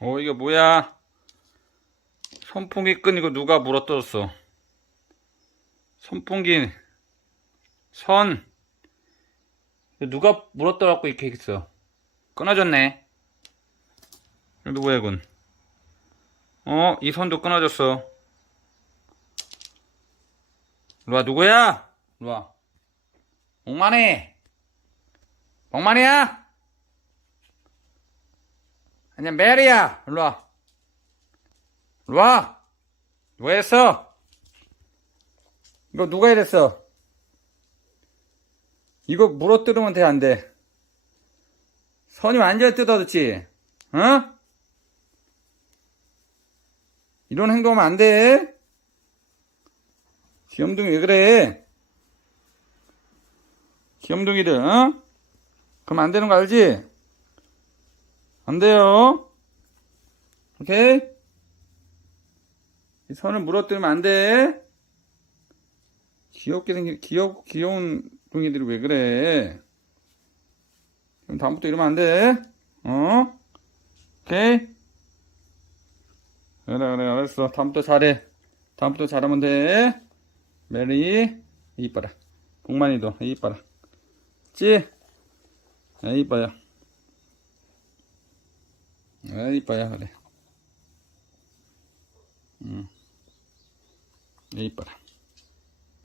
어, 이게 뭐야? 선풍기 끈 이거 누가 물어뜯었어? 선풍기, 선. 누가 물어뜯어갖고 이렇게 있어? 끊어졌네. 누구야, 이건? 어, 이 선도 끊어졌어. 일로와, 누구야? 일로와. 옥만이! 옥만이야? 아니야, 메리야! 일로 와. 일로와! 누가 했어? 이거 누가 이랬어? 이거 물어 뜯으면 돼, 안 돼? 선이 완전히 뜯어졌지? 어? 이런 행동하면 안 돼. 귀염둥이 왜 그래? 귀염둥이들, 어? 그럼 안 되는 거 알지? 안 돼요. 오케이? 이 선을 물어뜯으면 안 돼. 귀엽게 생긴, 귀엽, 귀여운 둥이들이 왜 그래? 그럼 다음부터 이러면 안 돼. 어? 오케이? 그래, 그래, 알았어. 다음부터 잘해. 다음부터 잘하면 돼. 메리, 이뻐라. 복만이도, 이뻐라. 찌? 아, 이뻐요. 아, 이뻐요, 그래. 응. 이뻐라.